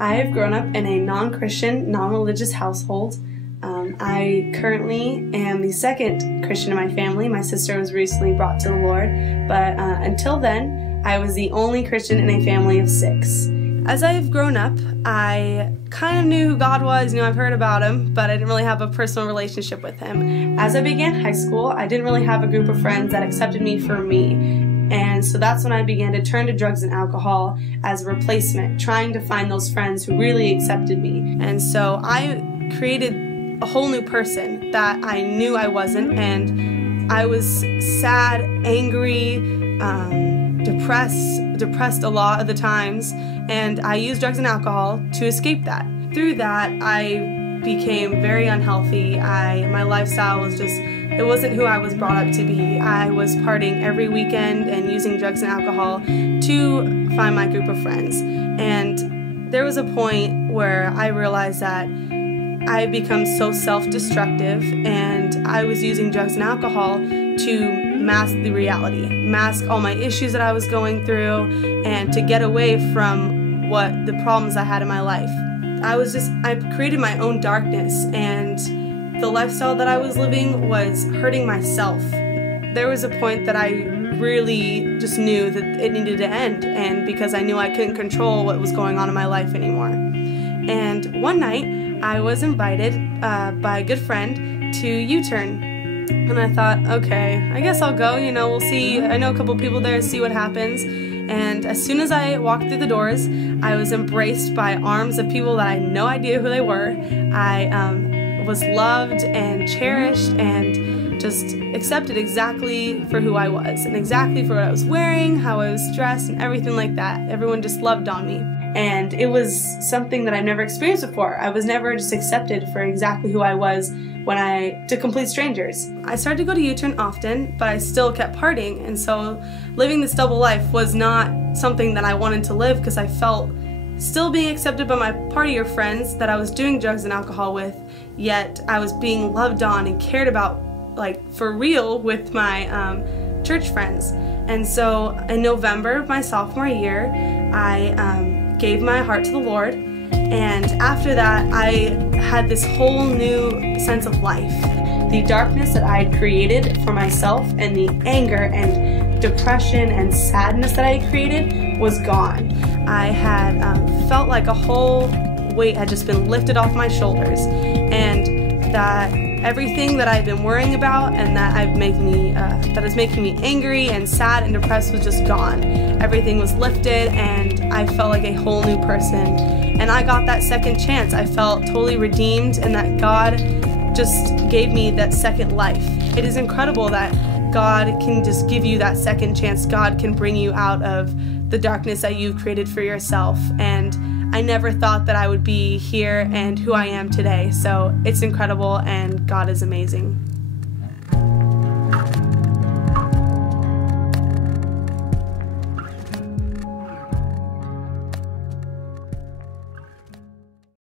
I have grown up in a non-Christian, non-religious household. I currently am the second Christian in my family. My sister was recently brought to the Lord, but until then, I was the only Christian in a family of 6. As I've grown up, I kind of knew who God was. I've heard about Him, but I didn't really have a personal relationship with Him. As I began high school, I didn't really have a group of friends that accepted me for me. And so that's when I began to turn to drugs and alcohol as a replacement, trying to find those friends who really accepted me. And so I created a whole new person that I knew I wasn't, and I was sad, angry, depressed a lot of the times, and I used drugs and alcohol to escape that. Through that, I became very unhealthy. My lifestyle was just, it wasn't who I was brought up to be. I was partying every weekend and using drugs and alcohol to find my group of friends. And there was a point where I realized that I had become so self-destructive, and I was using drugs and alcohol to mask the reality, mask all my issues that I was going through, and to get away from the problems I had in my life. I created my own darkness, and the lifestyle that I was living was hurting myself. There was a point that I really just knew that it needed to end, and because I knew I couldn't control what was going on in my life anymore. And one night, I was invited by a good friend to U-Turn. And I thought, okay, I guess I'll go, we'll see. I know a couple people there, see what happens. And as soon as I walked through the doors, I was embraced by arms of people that I had no idea who they were. I was loved and cherished and just accepted exactly for who I was and exactly for what I was wearing, how I was dressed, and everything like that. Everyone just loved on me. And it was something that I've never experienced before. I was never just accepted for exactly who I was to complete strangers. I started to go to U-Turn often, but I still kept partying, and so living this double life was not something that I wanted to live, because I felt still being accepted by my partier friends that I was doing drugs and alcohol with, yet I was being loved on and cared about, for real, with my church friends. And so in November of my sophomore year, I gave my heart to the Lord, and after that I had this whole new sense of life. The darkness that I had created for myself and the anger and depression and sadness that I had created was gone. I had felt like a whole weight had just been lifted off my shoulders, and that everything that I've been worrying about and that is making me angry and sad and depressed was just gone. Everything was lifted, and I felt like a whole new person. And I got that second chance. I felt totally redeemed, and that God just gave me that second life. It is incredible that God can just give you that second chance. God can bring you out of the darkness that you've created for yourself. And I never thought that I would be here and who I am today. So it's incredible, and God is amazing.